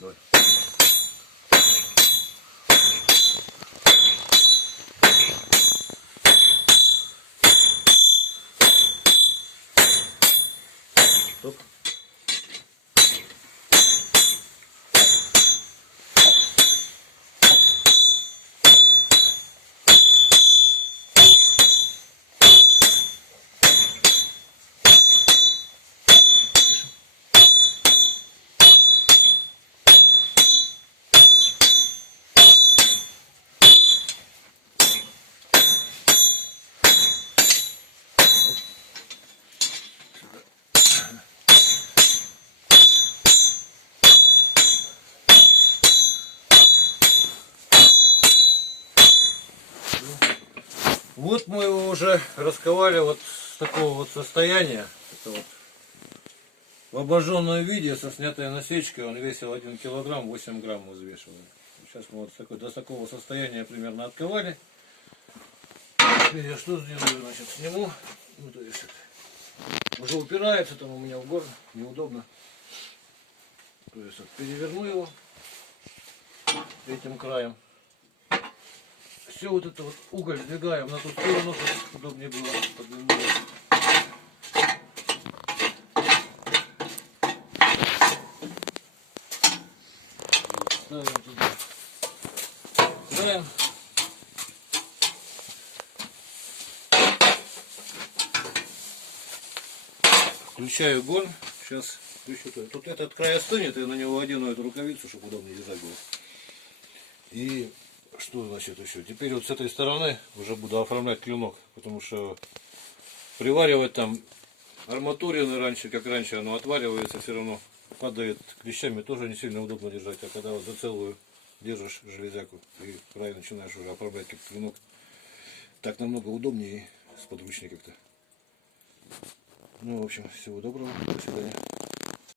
Давай. Стоп. Вот мы его уже расковали вот с такого вот состояния. Это вот в обожженном виде со снятой насечкой. Он весил 1 килограмм, 8 грамм взвешивали. Сейчас мы вот до такого состояния примерно отковали. Теперь я что сделаю? Значит, сниму. Ну, то есть уже упирается там у меня в горло, неудобно. То есть вот переверну его этим краем. Все вот это вот уголь сдвигаем на ту сторону, чтобы удобнее было поднимать. Ставим туда. Ставим. Включаю огонь. Сейчас включу. Тут этот край остынет, и на него одену эту рукавицу, чтобы удобнее держать было. И что значит еще? Теперь вот с этой стороны уже буду оформлять клинок, потому что приваривать там арматурины раньше, как раньше, оно отваливается, все равно падает клещами, тоже не сильно удобно держать. А когда вот за целую держишь железяку и край начинаешь уже оформлять как клинок, так намного удобнее и сподручнее как-то. Ну, в общем, всего доброго, до свидания.